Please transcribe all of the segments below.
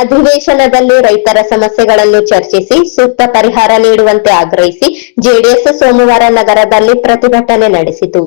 ಅಧಿವೇಶನದಲ್ಲಿ ರೈತರ ಸಮಸ್ಯೆಗಳನ್ನು ಚರ್ಚಿಸಿ ಸೂಕ್ತ ಪರಿಹಾರ ನೀಡುವಂತೆ ಆಗ್ರಹಿಸಿ ಜೆಡಿಎಸ್ ಸೋಮವಾರ ನಗರದಲ್ಲಿ ಪ್ರತಿಭಟನೆ ನಡೆಸಿತು.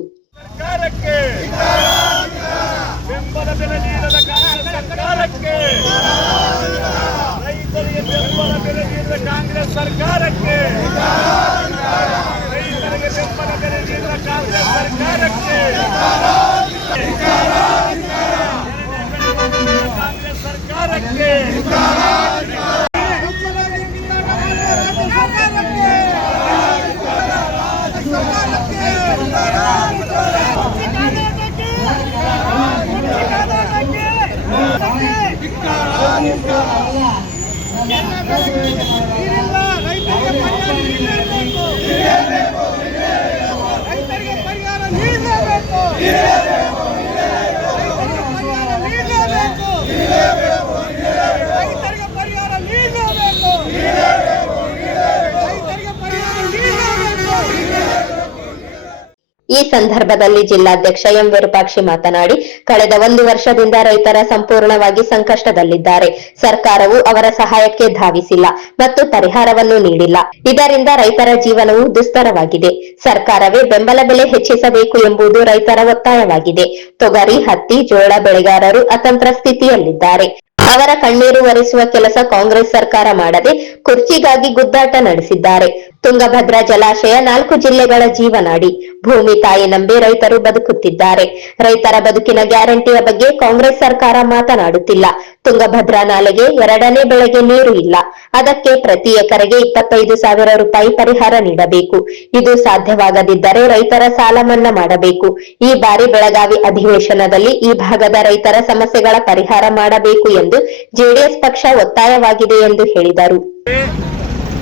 ಈ ಸಂದರ್ಭದಲ್ಲಿ ಜಿಲ್ಲಾಧ್ಯಕ್ಷ ಎಂ ವಿರೂಪಾಕ್ಷಿ ಮಾತನಾಡಿ, ಕಳೆದ 1 ವರ್ಷದಿಂದ ರೈತರ ಸಂಪೂರ್ಣವಾಗಿ ಸಂಕಷ್ಟದಲ್ಲಿದ್ದಾರೆ. ಸರ್ಕಾರವು ಅವರ ಸಹಾಯಕ್ಕೆ ಧಾವಿಸಿಲ್ಲ ಮತ್ತು ಪರಿಹಾರವನ್ನು ನೀಡಿಲ್ಲ. ಇದರಿಂದ ರೈತರ ಜೀವನವು ದುಸ್ತರವಾಗಿದೆ. ಸರ್ಕಾರವೇ ಬೆಂಬಲ ಬೆಲೆ ಹೆಚ್ಚಿಸಬೇಕು ಎಂಬುದು ರೈತರ ಒತ್ತಾಯವಾಗಿದೆ. ತೊಗರಿ, ಹತ್ತಿ, ಜೋಳ ಬೆಳೆಗಾರರು ಅತಂತ್ರ ಸ್ಥಿತಿಯಲ್ಲಿದ್ದಾರೆ. ಅವರ ಕಣ್ಣೀರು ಒರೆಸುವ ಕೆಲಸ ಕಾಂಗ್ರೆಸ್ ಸರ್ಕಾರ ಮಾಡದೆ ಕುರ್ಚಿಗಾಗಿ ಗುದ್ದಾಟ ನಡೆಸಿದ್ದಾರೆ. ತುಂಗಭದ್ರಾ ಜಲಾಶಯ 4 ಜಿಲ್ಲೆಗಳ ಜೀವನಾಡಿ. ಭೂಮಿ ತಾಯಿ ನಂಬಿ ರೈತರು ಬದುಕುತ್ತಿದ್ದಾರೆ. ರೈತರ ಬದುಕಿನ ಗ್ಯಾರಂಟಿಯ ಬಗ್ಗೆ ಕಾಂಗ್ರೆಸ್ ಸರ್ಕಾರ ಮಾತನಾಡುತ್ತಿಲ್ಲ. ತುಂಗಭದ್ರಾ ನಾಲೆಗೆ 2ನೇ ಬೆಳೆಗೆ ನೀರು ಇಲ್ಲ. ಅದಕ್ಕೆ ಪ್ರತಿ ಎಕರೆಗೆ 25,000 ರೂಪಾಯಿ ಪರಿಹಾರ ನೀಡಬೇಕು. ಇದು ಸಾಧ್ಯವಾಗದಿದ್ದರೆ ರೈತರ ಸಾಲ ಮನ್ನಾ ಮಾಡಬೇಕು. ಈ ಬಾರಿ ಬೆಳಗಾವಿ ಅಧಿವೇಶನದಲ್ಲಿ ಈ ಭಾಗದ ರೈತರ ಸಮಸ್ಯೆಗಳ ಪರಿಹಾರ ಮಾಡಬೇಕು ಎಂದು ಜೆಡಿಎಸ್ ಪಕ್ಷ ಒತ್ತಾಯವಾಗಿದೆ ಎಂದು ಹೇಳಿದರು.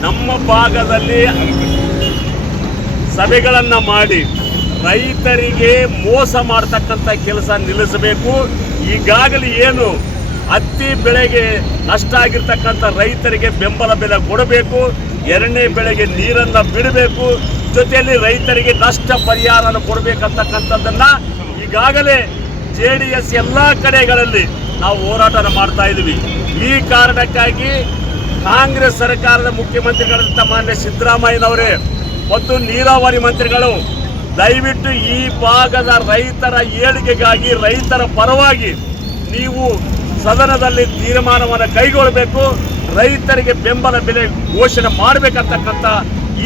ನಮ್ಮ ಭಾಗದಲ್ಲಿ ಸಭೆಗಳನ್ನ ಮಾಡಿ ರೈತರಿಗೆ ಮೋಸ ಮಾಡತಕ್ಕಂಥ ಕೆಲಸ ನಿಲ್ಲಿಸಬೇಕು. ಈಗಾಗಲೇ ಏನು ಹತ್ತಿ ಬೆಳೆಗೆ ನಷ್ಟ ಆಗಿರ್ತಕ್ಕಂಥ ರೈತರಿಗೆ ಬೆಂಬಲ ಬೆಲೆ ಕೊಡಬೇಕು. 2ನೇ ಬೆಳೆಗೆ ನೀರನ್ನ ಬಿಡಬೇಕು. ಜೊತೆಯಲ್ಲಿ ರೈತರಿಗೆ ನಷ್ಟ ಪರಿಹಾರ ಕೊಡಬೇಕಂತಕ್ಕಂಥದ್ದನ್ನ ಈಗಾಗಲೇ ಜೆಡಿಎಸ್ ಎಲ್ಲಾ ಕಡೆಗಳಲ್ಲಿ ನಾವು ಹೋರಾಟ ಮಾಡ್ತಾ ಇದ್ದೀವಿ. ಈ ಕಾರಣಕ್ಕಾಗಿ ಕಾಂಗ್ರೆಸ್ ಸರ್ಕಾರದ ಮುಖ್ಯಮಂತ್ರಿಗಳಂತ ಮಾನ್ಯ ಸಿದ್ದರಾಮಯ್ಯನವರೇ ಮತ್ತು ನೀರಾವರಿ ಮಂತ್ರಿಗಳು ದಯವಿಟ್ಟು ಈ ಭಾಗದ ರೈತರ ಏಳಿಗೆಗಾಗಿ ರೈತರ ಪರವಾಗಿ ನೀವು ಸದನದಲ್ಲಿ ತೀರ್ಮಾನವನ್ನು ಕೈಗೊಳ್ಳಬೇಕು. ರೈತರಿಗೆ ಬೆಂಬಲ ಬೆಲೆ ಘೋಷಣೆ ಮಾಡಬೇಕಂತಕ್ಕಂಥ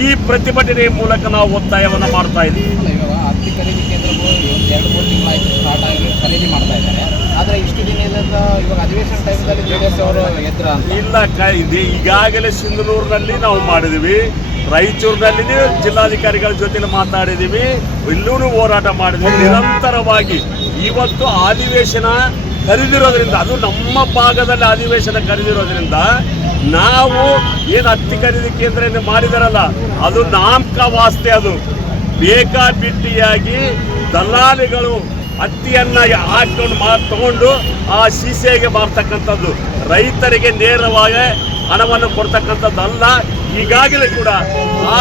ಈ ಪ್ರತಿಭಟನೆ ಮೂಲಕ ನಾವು ಒತ್ತಾಯವನ್ನು ಮಾಡ್ತಾ ಇದ್ದೀವಿ. ಹತ್ತಿ ಖರೀದಿ ಕೇಂದ್ರಗಳು 2-3 ತಿಂಗಳಾಯಿತು ಸ್ಟಾರ್ಟ್ ಆಗಿ ಖರೀದಿ ಮಾಡ್ತಾ ಇದ್ದಾರೆ. ಆದರೆ ಇಷ್ಟು ದಿನದಿಂದ ಇವಾಗ ಅಧಿವೇಶನ ಟೈಮ್ದಲ್ಲಿ ಜೆಡಿಎಸ್ ಅವರು ಎದ್ರ ಇಲ್ಲ ಇದೆ. ಈಗಾಗಲೇ ಸಿಂಧನೂರಿನಲ್ಲಿ ನಾವು ಮಾಡಿದ್ದೀವಿ, ರಾಯಚೂರಿನಲ್ಲಿ ಜಿಲ್ಲಾಧಿಕಾರಿಗಳ ಜೊತೆ ಮಾತಾಡಿದ್ದೀವಿ, ಇಲ್ಲೂ ಹೋರಾಟ ಮಾಡಿದ್ವಿ. ನಿರಂತರವಾಗಿ ಇವತ್ತು ಅಧಿವೇಶನ ಕರೆದಿರೋದ್ರಿಂದ, ಅದು ನಮ್ಮ ಭಾಗದಲ್ಲಿ ಅಧಿವೇಶನ ಕರೆದಿರೋದ್ರಿಂದ ನಾವು ಏನು ಹತ್ತಿ ಖರೀದಿ ಕೇಂದ್ರ ಮಾಡಿದಾರಲ್ಲ ಅದು ನಾಮಕ ವಾಸ್ತೆ, ಅದು ಬೇಕಾಬಿಟ್ಟಿಯಾಗಿ ದಲ್ಲಾಳಿಗಳು ಹತ್ತಿಯನ್ನ ಹಾಕೊಂಡು ತಗೊಂಡು ಆ ಸೀಸೆಗೆ ಮಾರ್ತಕ್ಕಂಥದ್ದು, ರೈತರಿಗೆ ನೇರವಾಗಿ ಹಣವನ್ನು ಕೊಡ್ತಕ್ಕಂಥದ್ದಲ್ಲ. ಈಗಾಗಲೇ ಕೂಡ ಆ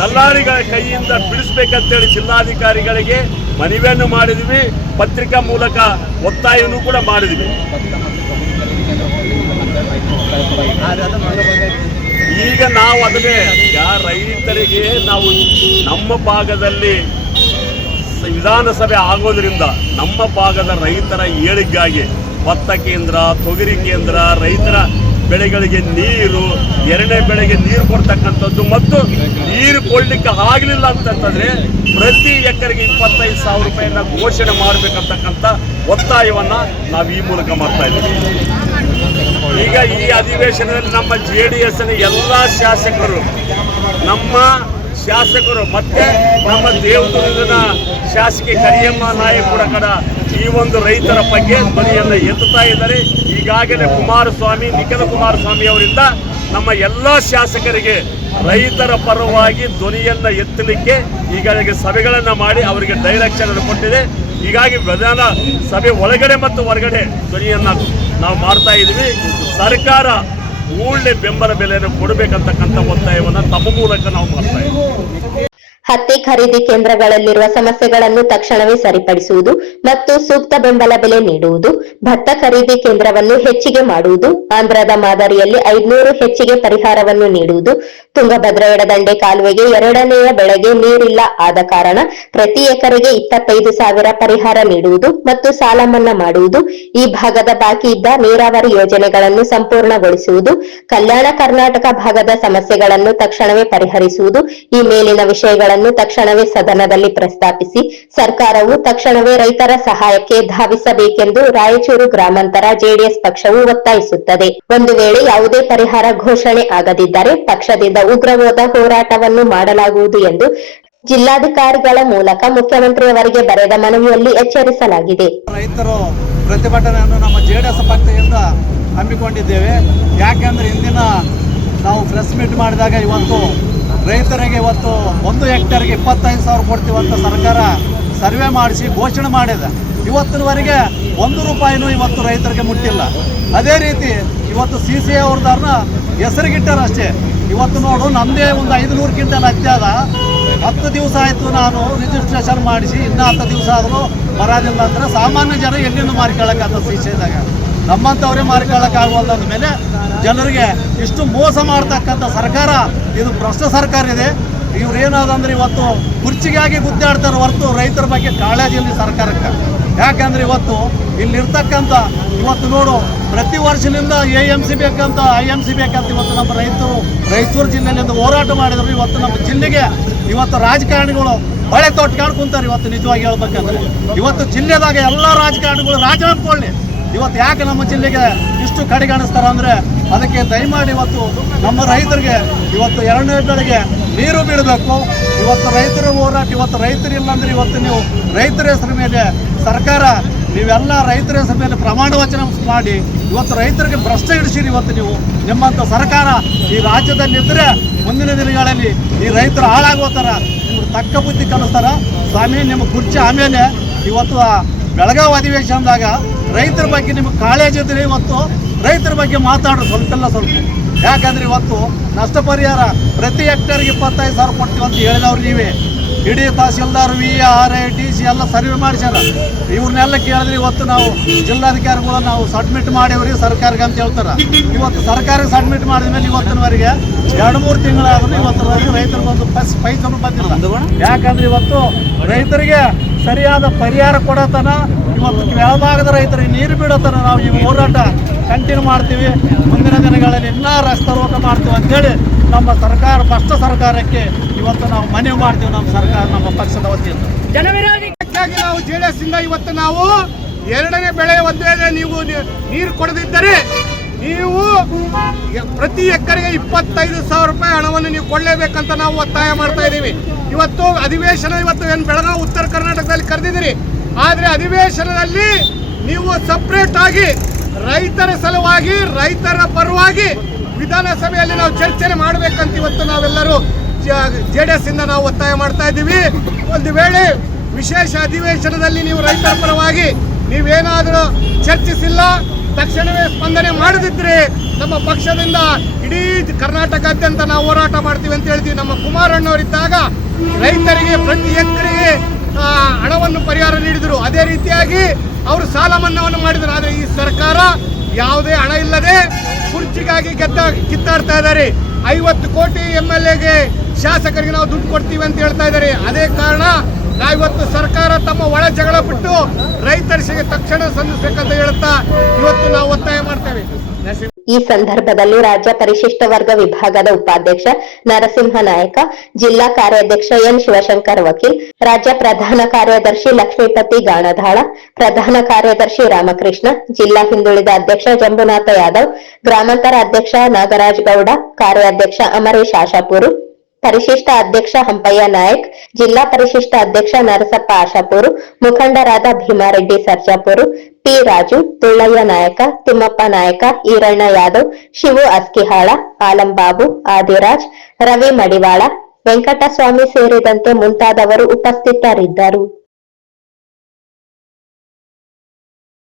ದಲ್ಲಾಳಿಗಳ ಕೈಯಿಂದ ಬಿಡಿಸ್ಬೇಕಂತೇಳಿ ಜಿಲ್ಲಾಧಿಕಾರಿಗಳಿಗೆ ಮನವಿಯನ್ನು ಮಾಡಿದ್ವಿ, ಪತ್ರಿಕಾ ಮೂಲಕ ಒತ್ತಾಯವನ್ನು ಕೂಡ ಮಾಡಿದ್ವಿ. ಈಗ ನಾವು ಅದನ್ನೇ ರೈತರಿಗೆ ನಾವು ನಮ್ಮ ಭಾಗದಲ್ಲಿ ವಿಧಾನಸಭೆ ಆಗೋದ್ರಿಂದ ನಮ್ಮ ಭಾಗದ ರೈತರ ಏಳಿಗೆಗಾಗಿ ಭತ್ತ ಕೇಂದ್ರ, ತೊಗರಿ ಕೇಂದ್ರ, ರೈತರ ಬೆಳೆಗಳಿಗೆ ನೀರು, 2ನೇ ಬೆಳೆಗೆ ನೀರು ಕೊಡ್ತಕ್ಕಂಥದ್ದು ಮತ್ತು ನೀರು ಕೊಡ್ಲಿಕ್ಕೆ ಆಗಲಿಲ್ಲ ಅಂತಂದ್ರೆ ಪ್ರತಿ ಎಕರೆಗೆ 25,000 ರೂಪಾಯಿಯನ್ನ ಘೋಷಣೆ ಮಾಡಬೇಕಂತಕ್ಕಂಥ ಒತ್ತಾಯವನ್ನ ನಾವು ಈ ಮೂಲಕ ಮಾಡ್ತಾ ಇದ್ದೀವಿ. ಈಗ ಈ ಅಧಿವೇಶನದಲ್ಲಿ ನಮ್ಮ ಜೆಡಿಎಸ್ನ ಎಲ್ಲ ಶಾಸಕರು, ನಮ್ಮ ಶಾಸಕರು ಮತ್ತೆ ನಮ್ಮ ದೇವದುರ್ಗದ ಶಾಸಕಿ ಕರಿಯಮ್ಮ ನಾಯಕ್ ಕೂಡ ಈ ಒಂದು ರೈತರ ಬಗ್ಗೆ ಧ್ವನಿಯನ್ನು ಎತ್ತುತ್ತಾ ಇದ್ದಾರೆ. ಈಗಾಗಲೇ ನಿಖಿಲ ಕುಮಾರಸ್ವಾಮಿ ಅವರಿಂದ ನಮ್ಮ ಎಲ್ಲ ಶಾಸಕರಿಗೆ ರೈತರ ಪರವಾಗಿ ಧ್ವನಿಯನ್ನ ಎತ್ತಲಿಕ್ಕೆ ಈಗಾಗಲೇ ಸಭೆಗಳನ್ನು ಮಾಡಿ ಅವರಿಗೆ ಡೈರೆಕ್ಷನ್ ಕೊಟ್ಟಿದೆ. ಹೀಗಾಗಿ ವಿಧಾನ ಸಭೆ ಒಳಗಡೆ ಮತ್ತು ಹೊರಗಡೆ ಧ್ವನಿಯನ್ನ ನಾವು ಮಾಡ್ತಾ ಇದ್ದೀವಿ. ಸರ್ಕಾರ ಒಳ್ಳೆ ಬೆಂಬಲ ಬೆಲೆಯನ್ನು ಕೊಡಬೇಕಂತಕ್ಕಂಥ ಒತ್ತಾಯವನ್ನು ತಮ್ಮ ಮೂಲಕ ನಾವು ಮಾಡ್ತಾ ಇದ್ದೀವಿ. ಹತ್ತಿ ಖರೀದಿ ಕೇಂದ್ರಗಳಲ್ಲಿರುವ ಸಮಸ್ಯೆಗಳನ್ನು ತಕ್ಷಣವೇ ಸರಿಪಡಿಸುವುದು ಮತ್ತು ಸೂಕ್ತ ಬೆಂಬಲ ಬೆಲೆ ನೀಡುವುದು, ಭತ್ತ ಖರೀದಿ ಕೇಂದ್ರವನ್ನು ಹೆಚ್ಚಿಗೆ ಮಾಡುವುದು, ಆಂಧ್ರದ ಮಾದರಿಯಲ್ಲಿ 500 ಹೆಚ್ಚಿಗೆ ಪರಿಹಾರವನ್ನು ನೀಡುವುದು, ತುಂಗಭದ್ರಾ ಎಡದಂಡೆ ಕಾಲುವೆಗೆ 2ನೇಯ ಬೆಳೆಗೆ ನೀರಿಲ್ಲ ಆದ ಕಾರಣ ಪ್ರತಿ ಎಕರೆಗೆ 25,000 ಪರಿಹಾರ ನೀಡುವುದು ಮತ್ತು ಸಾಲ ಮನ್ನಾ ಮಾಡುವುದು, ಈ ಭಾಗದ ಬಾಕಿ ಇದ್ದ ನೀರಾವರಿ ಯೋಜನೆಗಳನ್ನು ಸಂಪೂರ್ಣಗೊಳಿಸುವುದು, ಕಲ್ಯಾಣ ಕರ್ನಾಟಕ ಭಾಗದ ಸಮಸ್ಯೆಗಳನ್ನು ತಕ್ಷಣವೇ ಪರಿಹರಿಸುವುದು, ಈ ಮೇಲಿನ ವಿಷಯಗಳನ್ನು ತಕ್ಷಣವೇ ಸದನದಲ್ಲಿ ಪ್ರಸ್ತಾಪಿಸಿ ಸರ್ಕಾರವು ತಕ್ಷಣವೇ ರೈತರ ಸಹಾಯಕ್ಕೆ ಧಾವಿಸಬೇಕೆಂದು ರಾಯಚೂರು ಗ್ರಾಮಾಂತರ ಜೆಡಿಎಸ್ ಪಕ್ಷವು ಒತ್ತಾಯಿಸುತ್ತದೆ. ಒಂದು ವೇಳೆ ಯಾವುದೇ ಪರಿಹಾರ ಘೋಷಣೆ ಆಗದಿದ್ದರೆ ಪಕ್ಷದಿಂದ ಉಗ್ರವಾದ ಹೋರಾಟವನ್ನು ಮಾಡಲಾಗುವುದು ಎಂದು ಜಿಲ್ಲಾಧಿಕಾರಿಗಳ ಮೂಲಕ ಮುಖ್ಯಮಂತ್ರಿಯವರಿಗೆ ಬರೆದ ಮನವಿಯಲ್ಲಿ ಎಚ್ಚರಿಸಲಾಗಿದೆ. ರೈತರು ಪ್ರತಿಭಟನೆಯನ್ನು ನಮ್ಮ ಜೆಡಿಎಸ್ ಪಕ್ಷದಿಂದ ಹಮ್ಮಿಕೊಂಡಿದ್ದೇವೆ. ಯಾಕೆಂದ್ರೆ ಇಂದಿನ ನಾವು ಪ್ರೆಸ್ ಮೀಟ್ ಮಾಡಿದಾಗ ಇವತ್ತು ರೈತರಿಗೆ ಇವತ್ತು 1 ಹೆಕ್ಟೇರ್ಗೆ 25,000 ಕೊಡ್ತೀವಂತ ಸರ್ಕಾರ ಸರ್ವೆ ಮಾಡಿಸಿ ಘೋಷಣೆ ಮಾಡಿದೆ. ಇವತ್ತಿನವರೆಗೆ 1 ರೂಪಾಯಿನೂ ಇವತ್ತು ರೈತರಿಗೆ ಮುಟ್ಟಿಲ್ಲ. ಅದೇ ರೀತಿ ಇವತ್ತು CCA ಅವ್ರದವ್ರನ್ನ ಹೆಸರಿಗಿಟ್ಟಾರಷ್ಟೇ. ಇವತ್ತು ನೋಡು ನಮ್ಮದೇ ಒಂದು 500 ಕ್ವಿಂಟಲ್ ಹತ್ಯಾದ 10 ದಿವಸ ಆಯಿತು ನಾನು ರಿಜಿಸ್ಟ್ರೇಷನ್ ಮಾಡಿಸಿ, ಇನ್ನೂ 10 ದಿವಸ ಆದರೂ ಬರೋದಿಲ್ಲ ಅಂದರೆ ಸಾಮಾನ್ಯ ಜನ ಎಲ್ಲಿಂದ ಮಾರಿಕೊಳ್ಳೋಕ್ಕಾಗ್ತದೆ. CCAದಾಗ ನಮ್ಮಂಥವ್ರೇ ಮಾರಿಕೊಳ್ಳೋಕ್ಕಾಗವಲ್ಲ ಅಂದಮೇಲೆ ಜನರಿಗೆ ಇಷ್ಟು ಮೋಸ ಮಾಡ್ತಕ್ಕಂಥ ಸರ್ಕಾರ ಇದು ಭ್ರಷ್ಟ ಸರ್ಕಾರ ಇದೆ. ಇವ್ರು ಏನಾದಂದ್ರೆ ಇವತ್ತು ಕುರ್ಚಿಗಾಗಿ ಗುದ್ದಾಡ್ತಾರೆ ಹೊರತು ರೈತರ ಬಗ್ಗೆ ಕಾಳಜಿ ಇಲ್ಲ ಸರ್ಕಾರಕ್ಕೆ. ಯಾಕಂದ್ರೆ ಇವತ್ತು ಇಲ್ಲಿರ್ತಕ್ಕಂಥ ಇವತ್ತು ನೋಡು ಪ್ರತಿ ವರ್ಷದಿಂದ AMC ಬೇಕಂತ IMC ಬೇಕಂತ ಇವತ್ತು ನಮ್ಮ ರೈತರು ರಾಯಚೂರು ಜಿಲ್ಲೆಯಿಂದ ಹೋರಾಟ ಮಾಡಿದ್ರು. ಇವತ್ತು ನಮ್ಮ ಜಿಲ್ಲೆಗೆ ಇವತ್ತು ರಾಜಕಾರಣಿಗಳು ಬಳೆ ತೊಟ್ಕೊಂಡು ಕುಂತಾರೆ. ಇವತ್ತು ನಿಜವಾಗಿ ಹೇಳ್ಬೇಕಂದ್ರೆ ಇವತ್ತು ಜಿಲ್ಲೆದಾಗ ಎಲ್ಲ ರಾಜಕಾರಣಿಗಳು ರಾಜೀನಾಮೆ ಕೊಡಲಿ. ಇವತ್ತು ಯಾಕೆ ನಮ್ಮ ಜಿಲ್ಲೆಗೆ ಇಷ್ಟು ಕಡೆಗಣಿಸ್ತಾರೆ ಅಂದರೆ ಅದಕ್ಕೆ ದಯಮಾಡಿ ಇವತ್ತು ನಮ್ಮ ರೈತರಿಗೆ ಇವತ್ತು 2ನೇ ಬೆಳೆಗೆ ನೀರು ಬಿಡಬೇಕು. ಇವತ್ತು ರೈತರ ಹೋರಾಟ ಇವತ್ತು ರೈತರಿಲ್ಲ ಅಂದರೆ ಇವತ್ತು ನೀವು ರೈತರ ಹೆಸರ ಮೇಲೆ ಸರ್ಕಾರ ನೀವೆಲ್ಲ ರೈತರ ಹೆಸರ ಮೇಲೆ ಪ್ರಮಾಣ ವಚನ ಮಾಡಿ ಇವತ್ತು ರೈತರಿಗೆ ಭ್ರಷ್ಟ ಹಿಡಿಸಿರಿ. ಇವತ್ತು ನೀವು ನಿಮ್ಮಂಥ ಸರ್ಕಾರ ಈ ರಾಜ್ಯದಲ್ಲಿದ್ದರೆ ಮುಂದಿನ ದಿನಗಳಲ್ಲಿ ಈ ರೈತರು ಹಾಳಾಗೋತಾರ. ನಿಮ್ಗೆ ತಕ್ಕ ಬುದ್ಧಿ ಕಲಿಸ್ತಾರ. ಸ್ವಾಮಿ ನಿಮ್ಮ ಕುರ್ಚಿ ಆಮೇಲೆ ಇವತ್ತು ಬೆಳಗಾವಿ ಅಧಿವೇಶನದಾಗ ರೈತರ ಬಗ್ಗೆ ನಿಮಗೆ ಕಾಳಜಿ ಇದ್ರೆ ಇವತ್ತು ರೈತರ ಬಗ್ಗೆ ಮಾತಾಡ್ರಿ ಸ್ವಲ್ಪ. ಯಾಕಂದ್ರೆ ಇವತ್ತು ನಷ್ಟ ಪರಿಹಾರ ಪ್ರತಿ ಹೆಕ್ಟೇರ್ಗೆ 25,000 ಕೊಡ್ತೀವಿ ಅಂತ ಹೇಳಿದವ್ರು ನೀವೇ. ಇಡೀ ತಹಸೀಲ್ದಾರ್ VRA DC ಎಲ್ಲ ಸರ್ವೆ ಮಾಡಿಸ್ಯಾರ. ಇವ್ರನ್ನೆಲ್ಲ ಕೇಳಿದ್ರೆ ಇವತ್ತು ನಾವು ಜಿಲ್ಲಾಧಿಕಾರಿಗಳು ನಾವು ಸಬ್ಮಿಟ್ ಮಾಡೇವ್ರಿ ಸರ್ಕಾರಕ್ಕೆ ಅಂತ ಹೇಳ್ತಾರೆ. ಇವತ್ತು ಸರ್ಕಾರಕ್ಕೆ ಸಬ್ಮಿಟ್ ಮಾಡಿದ ಮೇಲೆ ಇವತ್ತಿನವರೆಗೆ 2-3 ತಿಂಗಳಾದ್ರೂ ಇವತ್ತು ರೈತರಿಗೊಂದು ಪೈಸನು ಬಂದಿಲ್ಲ. ಯಾಕಂದ್ರೆ ಇವತ್ತು ರೈತರಿಗೆ ಸರಿಯಾದ ಪರಿಹಾರ ಕೊಡೋತನ ಇವತ್ತು ಕೆಳಭಾಗದ ರೈತರಿಗೆ ನೀರು ಬಿಡೋತನ ನಾವು ಈ ಹೋರಾಟ ಕಂಟಿನ್ಯೂ ಮಾಡ್ತೀವಿ. ಮುಂದಿನ ದಿನಗಳಲ್ಲಿ ಇನ್ನೂ ರಸ್ತಾರೋಕ ಮಾಡ್ತೀವಿ ಅಂತೇಳಿ ನಮ್ಮ ಸರ್ಕಾರ ಭ್ರಷ್ಟ ಸರ್ಕಾರಕ್ಕೆ ಇವತ್ತು ನಾವು ಮನವಿ ಮಾಡ್ತೀವಿ. ನಮ್ಮ ಸರ್ಕಾರ ನಮ್ಮ ಪಕ್ಷದ ವತಿಯಿಂದ ಜನವಿರೋಧಿಯಾಗಿ ನಾವು JDS ಇಂದ ಇವತ್ತು ನಾವು 2ನೇ ಬೆಳೆ ಒಂದೇ ನೀವು ನೀರು ಕೊಡದಿದ್ದರೆ ನೀವು ಪ್ರತಿ ಎಕರೆಗೆ 25,000 ರೂಪಾಯಿ ಹಣವನ್ನು ನೀವು ಕೊಡಲೇಬೇಕಂತ ನಾವು ಒತ್ತಾಯ ಮಾಡ್ತಾ ಇದ್ದೀವಿ. ಇವತ್ತು ಅಧಿವೇಶನ ಇವತ್ತು ಏನು ಬೆಳಗಾವಿ ಉತ್ತರ ಕರ್ನಾಟಕದಲ್ಲಿ ಕರೆದಿದ್ದೀರಿ. ಆದರೆ ಅಧಿವೇಶನದಲ್ಲಿ ನೀವು ಸಪ್ರೇಟ್ ಆಗಿ ರೈತರ ಸಲುವಾಗಿ ರೈತರ ಪರವಾಗಿ ವಿಧಾನಸಭೆಯಲ್ಲಿ ನಾವು ಚರ್ಚೆ ಮಾಡಬೇಕಂತ ಇವತ್ತು ನಾವೆಲ್ಲರೂ JDS ಇಂದ ನಾವು ಒತ್ತಾಯ ಮಾಡ್ತಾ ಇದ್ದೀವಿ. ಒಂದು ವೇಳೆ ವಿಶೇಷ ಅಧಿವೇಶನದಲ್ಲಿ ನೀವು ರೈತರ ಪರವಾಗಿ ನೀವೇನಾದರೂ ಚರ್ಚಿಸಿಲ್ಲ, ತಕ್ಷಣವೇ ಸ್ಪಂದನೆ ಮಾಡದಿದ್ರೆ ನಮ್ಮ ಪಕ್ಷದಿಂದ ಇಡೀ ಕರ್ನಾಟಕಾದ್ಯಂತ ನಾವು ಹೋರಾಟ ಮಾಡ್ತೀವಿ ಅಂತ ಹೇಳ್ತೀವಿ. ನಮ್ಮ ಕುಮಾರಣ್ಣವರಿದ್ದಾಗ ರೈತರಿಗೆ ಪ್ರತಿ ಎಕರೆಗೆ ಹಣವನ್ನು ಪರಿಹಾರ ನೀಡಿದರು. ಅದೇ ರೀತಿಯಾಗಿ ಅವರು ಸಾಲ ಮನ್ನಾವನ್ನು ಮಾಡಿದರು. ಆದರೆ ಈ ಸರ್ಕಾರ ಯಾವುದೇ ಹಣ ಇಲ್ಲದೆ ಕುರ್ಚಿಗಾಗಿ ಕಿತ್ತಾಡ್ತಾ ಇದ್ದಾರೆ. 50 ಕೋಟಿ MLAಗೆ ಶಾಸಕರಿಗೆ ನಾವು ದುಡ್ಡು ಕೊಡ್ತೀವಿ ಅಂತ ಹೇಳ್ತಾ ಇದ್ದಾರೆ. ಅದೇ ಕಾರಣ ನಾವಿವತ್ತು ಸರ್ಕಾರ ತಮ್ಮ ಒಳ ಜಗಳ ಬಿಟ್ಟು ರೈತರಿಗೆ ತಕ್ಷಣ ಸಂಧಿಸಬೇಕಂತ ಹೇಳ್ತಾ ಇವತ್ತು ನಾವು ಒತ್ತಾಯ ಮಾಡ್ತೇವೆ. ಈ ಸಂದರ್ಭದಲ್ಲಿ ರಾಜ್ಯ ಪರಿಶಿಷ್ಟ ವರ್ಗ ವಿಭಾಗದ ಉಪಾಧ್ಯಕ್ಷ ನರಸಿಂಹ ನಾಯಕ, ಜಿಲ್ಲಾ ಕಾರ್ಯಾಧ್ಯಕ್ಷ ಎನ್ ಶಿವಶಂಕರ್ ವಕೀಲ್, ರಾಜ್ಯ ಪ್ರಧಾನ ಕಾರ್ಯದರ್ಶಿ ಲಕ್ಷ್ಮೀಪತಿ ಗಾಣಧಾಳ, ಪ್ರಧಾನ ಕಾರ್ಯದರ್ಶಿ ರಾಮಕೃಷ್ಣ, ಜಿಲ್ಲಾ ಹಿಂದುಳಿದ ಅಧ್ಯಕ್ಷ ಜಂಬುನಾಥ ಯಾದವ್, ಗ್ರಾಮಾಂತರ ಅಧ್ಯಕ್ಷ ನಾಗರಾಜ್ ಗೌಡ, ಕಾರ್ಯಾಧ್ಯಕ್ಷ ಅಮರೇಶ್ ಆಶಾಪುರು, ಪರಿಶಿಷ್ಟ ಅಧ್ಯಕ್ಷ ಹಂಪಯ್ಯ ನಾಯಕ್, ಜಿಲ್ಲಾ ಪರಿಶಿಷ್ಟ ಅಧ್ಯಕ್ಷ ನರಸಪ್ಪ ಆಶಾಪುರು, ಮುಖಂಡರಾದ ಭೀಮಾರೆಡ್ಡಿ ಸರ್ಜಾಪುರು, ಪಿ ರಾಜು, ತುಳ್ಳಯ್ಯ ನಾಯಕ, ತಿಮ್ಮಪ್ಪ ನಾಯಕ, ಈರಣ್ಣ ಯಾದವ್, ಶಿವು ಅಸ್ಕಿಹಾಳ, ಆಲಂ ಬಾಬು, ಆದಿರಾಜ್, ರವಿ ಮಡಿವಾಳ, ವೆಂಕಟಸ್ವಾಮಿ ಸೇರಿದಂತೆ ಮುಂತಾದವರು ಉಪಸ್ಥಿತರಿದ್ದರು.